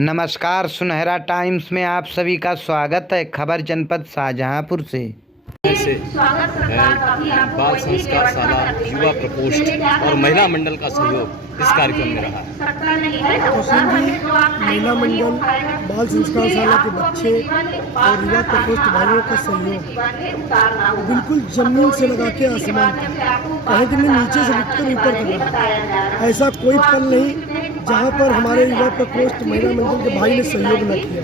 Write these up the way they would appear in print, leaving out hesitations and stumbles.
नमस्कार, सुनहरा टाइम्स में आप सभी का स्वागत है। खबर जनपद शाहजहांपुर से से बाल संस्कारशाला, युवा प्रकोष्ठ और महिला मंडल का सहयोग इस कार्यक्रम में रहा है। महिला मंडल, बाल संस्कारशाला के बच्चे और युवा प्रकोष्ठ भाइयों का सहयोग बिल्कुल जमीन से लगा के आसमान कहीं कि नीचे से उठकर ऊपर तक ऐसा कोई पल नहीं जहाँ पर हमारे युवा प्रकोष्ठ महिला मंडल के भाई ने सहयोग न किया।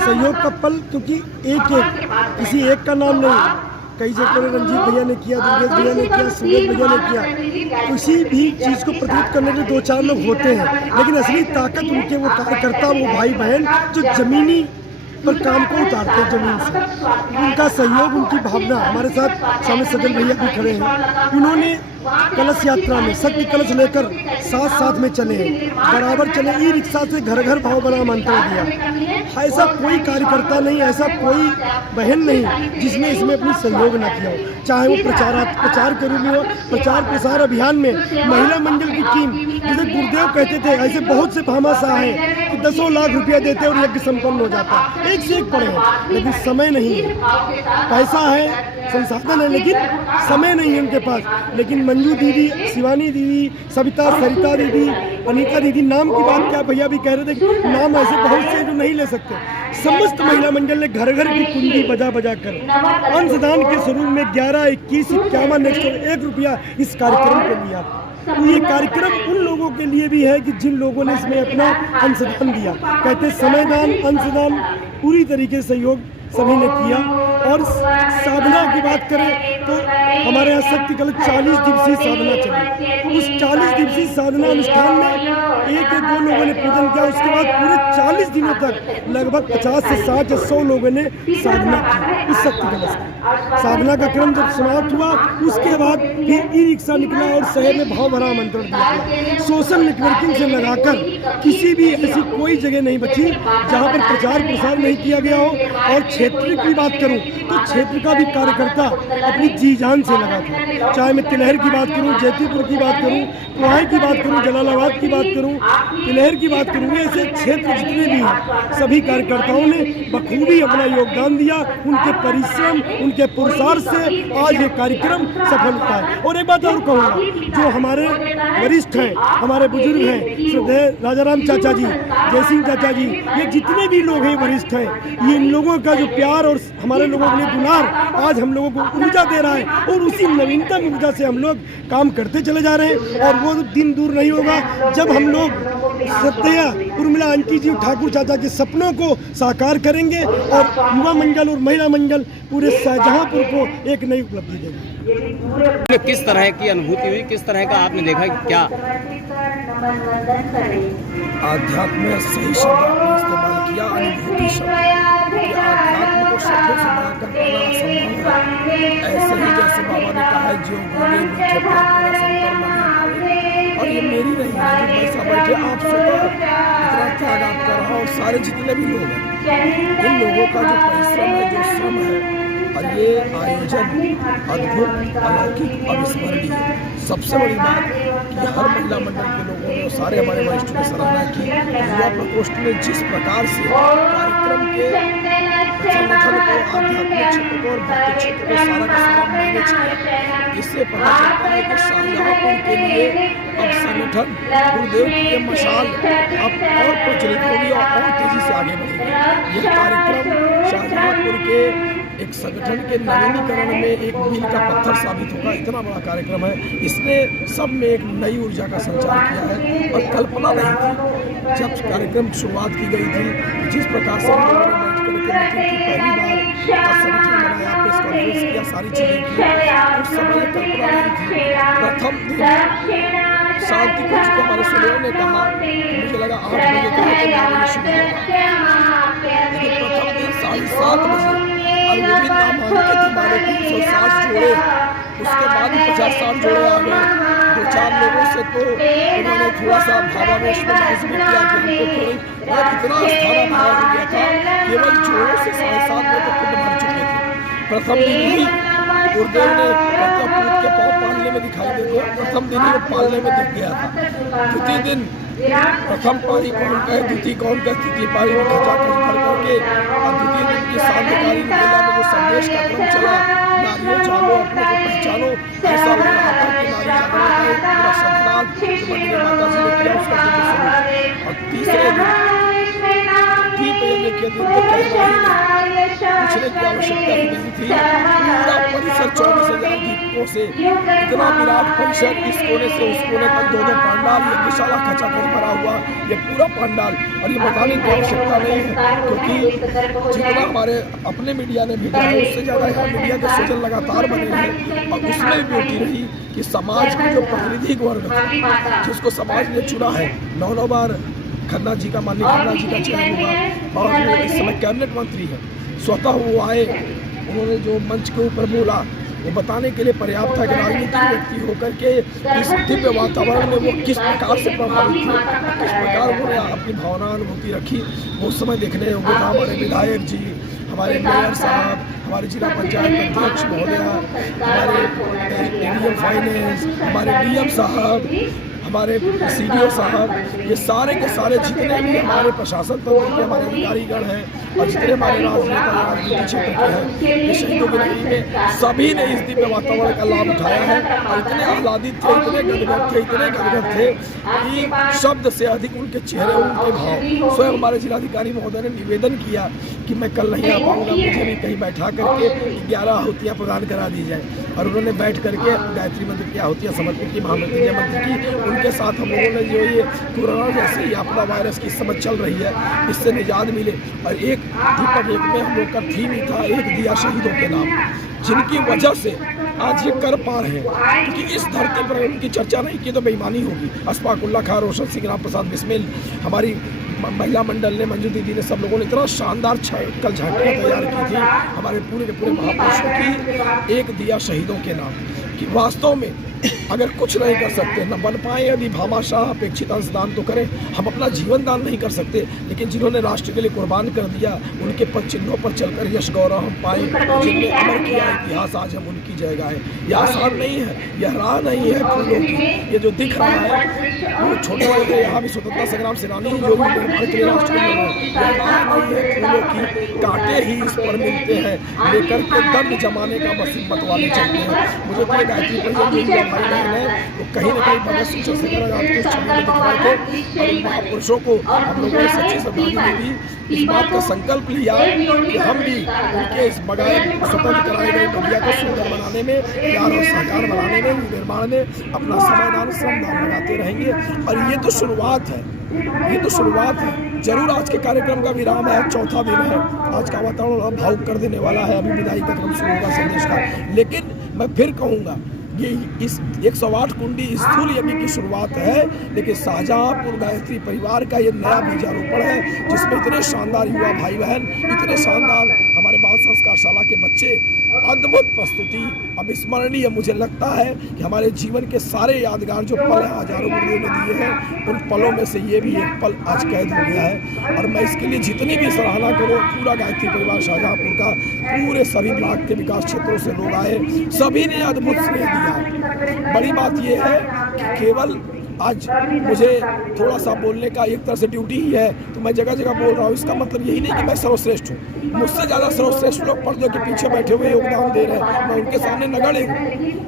सहयोग का पल क्योंकि एक किसी एक का नाम नहीं, कई जगह रंजीत भैया ने किया, दुर्गेश भैया ने किया, सूरज भैया ने किया। किसी भी चीज़ को प्रतीत करने के दो चार लोग होते हैं, लेकिन असली ताकत उनके वो कार्यकर्ता, वो भाई बहन जो जमीनी पर काम को उतारते हैं जमीन से। उनका सहयोग, उनकी भावना। हमारे साथ सामने सजल भैया भी खड़े हैं। उन्होंने कलश यात्रा में शक्ति कलश लेकर साथ में चले, बराबर चले। ई रिक्शा से घर घर भाव बना मंत्र दिया। ऐसा कोई कार्यकर्ता नहीं, ऐसा कोई बहन नहीं जिसने इसमें अपनी सहयोग न किया हो। चाहे वो प्रचार के रूप में हो, प्रचार प्रसार अभियान में महिला मंडल की टीम, जैसे गुरुदेव कहते थे, ऐसे बहुत से भामाशाह हैं कि 10 लाख रुपया देते और यज्ञ संपन्न हो जाता है। एक से एक पड़े हैं, लेकिन समय नहीं है। पैसा है, संसाधन है, लेकिन समय नहीं है उनके पास। लेकिन मंजू दीदी, शिवानी दीदी, सविता, सरिता दीदी, अनीता दीदी, नाम की बात क्या भैया भी कह रहे थे, नाम ऐसे बहुत से जो नहीं ले सकते। समस्त महिला मंडल ने घर घर की कुंडी बजा कर अंशदान के स्वरूप में 11, 21, 51, 101 रुपया इस कार्यक्रम के लिया। ये कार्यक्रम उन लोगों के लिए भी है कि जिन लोगों ने इसमें अपना अंशदान दिया। कहते समयदान, अंशदान, पूरी तरीके से सहयोग सभी ने किया। और साधना की बात करें तो हमारे यहाँ शक्ति कल 40 दिवसीय साधना चली। उस 40 दिवसीय साधना अनुष्ठान में एक दो लोगों ने पूजन किया। उसके बाद पूरे 40 दिनों तक लगभग 50 से 60 या 100 लोगों ने साधना की। उस शक्ति कलश की साधना का क्रम जब समाप्त हुआ, उसके बाद फिर ई रिक्शा निकला और शहर में भाव भरा आमंत्रण दिया गया। सोशल नेटवर्किंग से लगाकर किसी भी ऐसी कोई जगह नहीं बची जहाँ पर प्रचार प्रसार नहीं किया गया हो। और क्षेत्र की बात करूं तो क्षेत्र का भी कार्यकर्ता अपनी जी जान से लगा था। चाहे मैं तिलहर की बात करूं, जैतीपुर की बात करूं, पुराई की बात करूं, जलालाबाद की बात करूं, तिलहर की बात करूं, ऐसे क्षेत्र जितने भी हैं सभी कार्यकर्ताओं ने बखूबी अपना योगदान दिया। उनके परिश्रम, उनके पुरुषार्थ से आज ये कार्यक्रम सफल हुआ है। और एक बात और कहूँगा, जो हमारे वरिष्ठ हैं, हमारे बुजुर्ग हैं, श्रद्धेय राजाराम चाचा जी, जयसिंह चाचा जी, ये जितने भी लोग हैं वरिष्ठ हैं, ये इन लोगों का जो प्यार और हमारे लोगों के लिए दुलार आज हम लोगों को ऊर्जा दे रहा है। और उसी नवीनतम ऊर्जा से हम लोग काम करते चले जा रहे हैं। और वो दिन दूर नहीं होगा जब हम लोग सत्या उर्मिला आंटी जी, ठाकुर चाचा के सपनों को साकार करेंगे और युवा मंडल और महिला मंडल पूरे शाहजहांपुर को एक नई उपलब्धि देंगे। किस तरह की अनुभूति हुई, किस तरह का आपने देखा कि क्या आध्यात्म सही शब्द आपने इस्तेमाल किया, अनुभूति शब्द। आध्यात्म को शब्दों से बनाकर पाना असंभव है। ऐसे ही जैसे बाबा ने कहा है, जो बोले मीठे पूरा संपन्न नहीं। और ये मेरी नहीं है, जो पैसा बैठे आप सुबह इतना त्याग आप कर रहा और सारे जितने भी लोग हैं, इन लोगों का जो परिश्रम है, जो श्रम है, और ये आयोजन अद्भुत, अलौकिक, अविस्मरणीय। सबसे बड़ी बात कि हर महिला मंडल के लोगों ने, सारे हमारे वरिष्ठों ने सराहना की। युवा प्रकोष्ठ ने जिस प्रकार से कार्यक्रम के संगठन को, आध्यात्मिक क्षेत्र को और भौतिक क्षेत्र को सारा का सारा मैनेज किया, इससे पता चलता है कि शाहजहांपुर के लिए अब संगठन, गुरुदेव की ये मशाल अब और प्रचलित होगी और तेजी से आगे बढ़ेगी। यह कार्यक्रम शाहजहांपुर के एक संगठन के नवीनीकरण में एक मील का पत्थर साबित होगा। इतना बड़ा कार्यक्रम है, इसने सब में एक नई ऊर्जा का संचार किया है। और कल्पना नहीं थी जब कार्यक्रम की शुरुआत की गई थी, जिस प्रकार से हम लोगों ने बैठ करके मीटिंग की, पहली बार संगठन बनाया, प्रेस कॉन्फ्रेंस किया, सारी चीजें की, उस समय कल्पना नहीं थी। प्रथम दिन शांति कुछ को हमारे सुनियों ने कहा, मुझे लगा 8 बजे का शुरू होगा, लेकिन प्रथम दिन 7:30 बजे और वो भी नाम मांगते थे हमारे 360 जोड़े। उसके बाद ही 50-60 जोड़े आ गए। 2-4 लोगों से तो उन्होंने थोड़ा सा भावावेश में बहस भी किया कि उनको थोड़ी और इतना स्थाना भाव हो गया था, केवल जोड़ों से 7:30 बजे तक खुद भर चुके थे। प्रथम दिन ही गुरुदेव ने पूत के पाँव पालने में दिखाई दे दिया। प्रथम दिन ही वो पालने में दिख गया था। द्वितीय दिन प्रथम पारी कौन कहे, द्वितीय कौन कहे, तृतीय पारी में खचाखच भर करके और द्वितीय दिन की शांतिकालीन मेला में जो संदेश का क्रम चला, नारियों जानो अपने को पहचानो, ऐसा लग रहा था कि नारी जागरण का एक पूरा संकल्प जो मंदिर माता जी ने किया उसका दिव्य स्वरूप। और तीसरे दिन दीप यज्ञ के दिन तो पूछने की आवश्यकता ही नहीं थी। पूरा परिसर 24,000 दीपों से इतना विराट परिसर, इस कोने से उस कोने तक दो पंडाल, यज्ञशाला खचाखच भरा हुआ ये पूरा पंडाल। और ये बताने की आवश्यकता नहीं है क्योंकि जितना हमारे अपने मीडिया ने भेजा है उससे ज़्यादा यहाँ मीडिया के सजन लगातार बने रहे और उसमें ब्यूटी रही कि समाज के जो प्रतिनिधि वर्ग था जिसको समाज ने चुना है, 9 बार खन्ना जी का, माननीय खन्ना जी का चयन हुआ और वो इस समय कैबिनेट मंत्री है। स्वतः वो आए, उन्होंने जो मंच के ऊपर बोला वो बताने के लिए पर्याप्त था कि राजनीतिक व्यक्ति होकर के इस दिव्य वातावरण में वो किस प्रकार से प्रभावित थे, किस प्रकार उन्होंने अपनी भावनानुभूति रखी, वो उस समय देखने योग्य था। हमारे विधायक जी, हमारे मेयर साहब, हमारे जिला पंचायत अध्यक्ष महोदया, हमारे एडीएम फाइनेंस, हमारे डीएम साहब, हमारे सीडीओ साहब, ये सारे के सारे जितने भी हमारे प्रशासन तंत्र के हमारे अधिकारीगण हैं और जितने हमारे राजनेता राजनीतिक क्षेत्र के हैं, ये शहीदों की नगरी में सभी ने इस दिव्य वातावरण का लाभ उठाया है और इतने आह्लादित थे, इतने गदगद थे कि शब्द से अधिक उनके चेहरे, उनके भाव। स्वयं हमारे जिलाधिकारी महोदय ने निवेदन किया कि मैं कल नहीं आ पाऊँगा, मुझे भी कहीं बैठा करके 11 आहुतियाँ प्रदान करा दी जाए। और उन्होंने बैठ करके गायत्री मंत्र की आहुतियाँ समर्पित की, महामृत्युंजय मंत्र की। उनके साथ हम लोगों ने जो ये कोरोना जैसी आपदा वायरस की समझ चल रही है, इससे निजात मिले। और एक दीपक एक में हम लोग का थीम ही था, एक दिया शहीदों के नाम, जिनकी वजह से आज ये कर पा रहे हैं। क्योंकि इस धरती पर उनकी चर्चा नहीं की तो बेईमानी होगी। अशफाकुल्ला खां, रोशन सिंह, राम प्रसाद बिस्मिल, हमारी महिला मंडल ने, मंजू दीदी ने, सब लोगों ने इतना शानदार कल झांकियाँ तैयार की थी हमारे पूरे के पूरे महापुरुषों की, एक दिया शहीदों के नाम, कि वास्तव में अगर कुछ नहीं कर सकते, न बन पाए, यदि भामाशाह अपेक्षित अंशदान तो करें, हम अपना जीवन दान नहीं कर सकते, लेकिन जिन्होंने राष्ट्र के लिए कुर्बान कर दिया उनके पद चिन्हों पर चलकर यश गौरव हम पाए, जिनने अमर किया इतिहास, आज हम उनकी जगह है। यह आसान नहीं है, यह राह नहीं है फूलों की। ये जो दिख रहा है वो छोटे वाले थे, यहाँ भी स्वतंत्रता संग्राम सेनानी जो भी निर्माण के लिए राष्ट्र में यह राह नहीं है फूलों की, कांटे ही इस पर मिलते हैं, लेकर के दर्द जमाने का बस हिम्मत वाले चलते हैं। मुझे तो गायत्री परिषद भाई बहन है वो कहीं ना कहीं भगत सिंह चंद्रशेखर आजाद के छवि में दिख रहे थे और इन महापुरुषों को हम लोगों ने सच्ची श्रद्धांजलि दी। इस बात का संकल्प लिया कि हम भी उनके इस बगैर स्वतंत्र कराई गई बगिया को सुंदर बनाने में, प्यार और सहकार बनाने में, निर्माण में अपना समयदान श्रमदान लगाते रहेंगे। और ये तो शुरुआत है, ये तो शुरुआत है। जरूर आज के कार्यक्रम का विराम है, चौथा दिन है, आज का वातावरण भावुक कर देने वाला है, अभी विदाई का क्रम शुरू होगा संदेश का। लेकिन मैं फिर कहूँगा ये इस 108 कुंडी स्थूल यज्ञ की शुरुआत है, लेकिन शाहजहाँपुर गायत्री परिवार का ये नया बीजारोपण है, जिसमें इतने शानदार युवा भाई बहन, इतने शानदार हमारे बाल संस्कारशाला के बच्चे, अद्भुत प्रस्तुति, अविस्मरणीय। मुझे लगता है कि हमारे जीवन के सारे यादगार जो पल हजारों गुरुदेव ने दिए हैं, उन पलों में से ये भी एक पल आज कैद हो गया है। और मैं इसके लिए जितनी भी सराहना करूँ, पूरा गायत्री परिवार शाहजहाँपुर का, पूरे सभी ब्लॉक के विकास क्षेत्रों से लोग आए, सभी ने अद्भुत स्नेह दिया। बड़ी बात यह है कि केवल आज मुझे थोड़ा सा बोलने का एक तरह से ड्यूटी ही है, तो मैं जगह जगह बोल रहा हूँ। इसका मतलब यही नहीं कि मैं सर्वश्रेष्ठ हूँ, मुझसे ज़्यादा सर्वश्रेष्ठ लोग पर्दे के पीछे बैठे हुए योगदान दे रहे हैं, मैं उनके सामने नगण्य हूँ।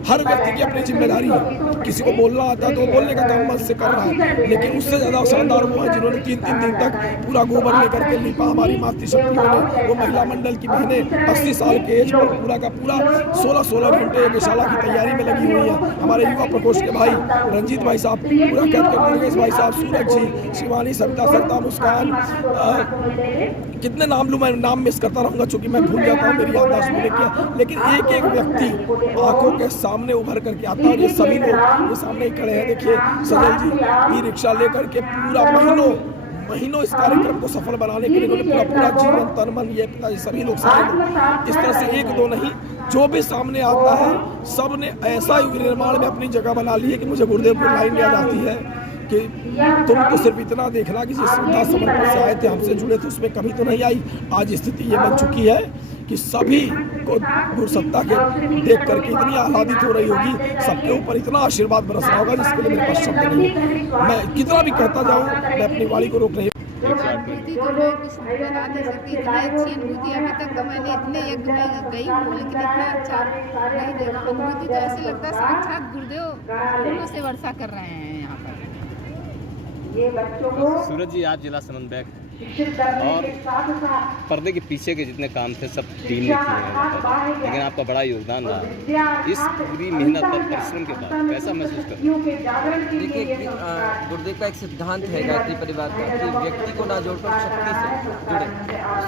हर व्यक्ति की अपनी जिम्मेदारी है, किसी को बोलना आता है तो वो बोलने का काम मन से कर रहा है, लेकिन उससे ज़्यादा शानदार वो है जिन्होंने 3-3 दिन तक पूरा गोबर लेकर के लिपा। हमारी मातृशक्तियों ने, वो महिला मंडल की बहनें 80 साल के एज पर पूरा का पूरा 16-16 घंटे यज्ञशाला की तैयारी में लगी हुई है। हमारे युवा प्रकोष्ठ के भाई रंजीत भाई साहब, पूरा कैद के मुर्गेश भाई साहब, सूरज जी, शिवानी, सविता, सरता, मुस्कान, कितने नाम लूँ मैं, नाम मिस करता रहूँगा चूँकि मैं भूल जाता हूँ, मेरी याददाश्त भूल गया। लेकिन एक एक व्यक्ति आंखों के सामने उभर करके आता है और ये सभी लोग ये सामने ही खड़े हैं। देखिए सजल जी ई रिक्शा लेकर के पूरा महीनों इस कार्यक्रम को सफल बनाने के लिए उन्होंने पूरा जीवन तन मन, ये पिताजी सभी लोग इस तरह से एक दो नहीं, जो भी सामने आता है सब ने ऐसा युग निर्माण में अपनी जगह बना ली है कि मुझे गुरुदेव की लाइन याद आती है कि तुम तो सिर्फ इतना देखना कि जिस श्रद्धा समर्पण से आए थे, हमसे जुड़े थे, उसमें कमी तो नहीं आई। आज स्थिति ये बन चुकी है कि सभी को गुरुसत्ता के देख करके इतनी आह्लादित हो रही होगी, सबके ऊपर इतना आशीर्वाद बरस रहा होगा जिसके लिए मेरे पास शब्द नहीं। मैं कितना भी कहता जाऊँ, मैं अपनी वाणी को रोक नहीं। अनुभूति जो मैं कुछ बता नहीं सकती, इतनी अच्छी अनुभूति अभी तक तो मैंने इतने यज्ञ में गई हूँ लेकिन इतना अच्छा नहीं देखा। अनुभूति तो ऐसे लगता है साक्षात गुरुदेव फूलों से वर्षा कर रहे हैं यहाँ पर। सूरज जी, आप जिला समन्वयक और पर्दे के पीछे के जितने काम थे सब टीम ने किए हैं, लेकिन आपका बड़ा योगदान रहा। इस पूरी मेहनत और परिश्रम के बाद कैसा महसूस करते हैं? देखिए, गुरुदेव का एक सिद्धांत है गायत्री परिवार का कि व्यक्ति को ना जोड़कर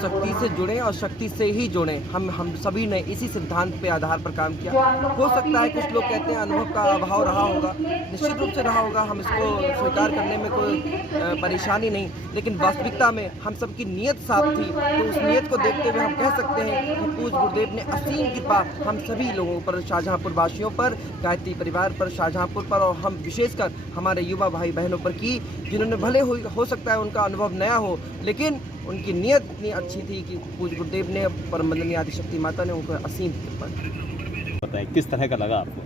शक्ति से जुड़े और शक्ति से ही जुड़े। हम सभी ने इसी सिद्धांत पे आधार पर काम किया। हो सकता है कुछ लोग कहते हैं अनुभव का अभाव रहा होगा, निश्चित रूप से रहा होगा, हम इसको स्वीकार करने में कोई परेशानी नहीं, लेकिन वास्तविकता में हम सबकी नीयत साफ थी। तो उस नीयत को देखते हुए हम कह सकते हैं कि पूज्य गुरुदेव ने असीम कृपा हम सभी लोगों पर, शाहजहांपुर वासियों पर, गायत्री परिवार पर, शाहजहांपुर पर और हम विशेषकर हमारे युवा भाई बहनों पर की, जिन्होंने भले हो सकता है उनका अनुभव नया हो, लेकिन उनकी नीयत इतनी अच्छी थी कि पूज्य गुरुदेव ने, परम वंदनीय आदिशक्ति माता ने उनको असीम कृपा की। बताएं किस तरह का लगा आपको?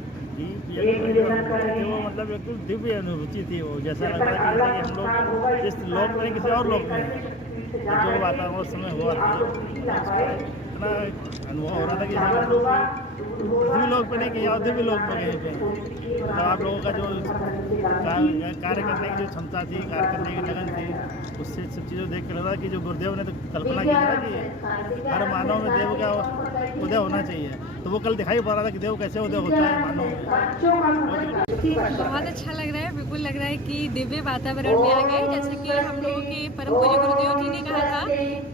वो मतलब एक दिव्य अनुभूति थी। वो जैसा लग रहा है कि हम लोग इस लोक में किसी और लोक में जो वातावरण उस समय हुआ था, इतना अनुभव हो रहा था कि हम लोग पृथ्वी लोक पे नहीं कि या दिव्य लोक में गए थे। तो आप लोगों का जो कार्य करने की जो क्षमता थी, कार्य करने की लगन थी, उससे सब चीज़ों देख कर लगा कि जो गुरुदेव ने तो कल्पना की था कि हर मानव में देव का उदय होना चाहिए, तो वो कल दिखाई पड़ रहा था कि देव कैसे उदय होता है मानव में। बहुत अच्छा लग रहा है, बिल्कुल लग रहा है कि दिव्य वातावरण में आ गए। जैसे कि हम लोगों के परम पूज्य गुरुदेव जी ने कहा था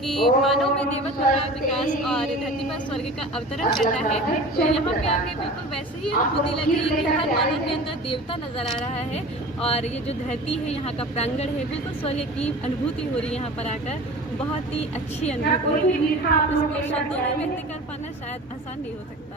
कि मानव में देवत्व का विकास और धरती पर स्वर्ग का अवतरण करना है, तो यहाँ पे आके बिल्कुल वैसे ही अनुभूति लग रही है कि हर मानव के अंदर देवता नजर आ रहा है और ये जो धरती है, यहाँ का प्रांगण है, बिल्कुल स्वर्ग की अनुभूति हो रही है। यहाँ पर आकर बहुत ही अच्छी अनुभूति है, इसको शब्दों में व्यक्त कर पाना शायद आसान नहीं हो सकता।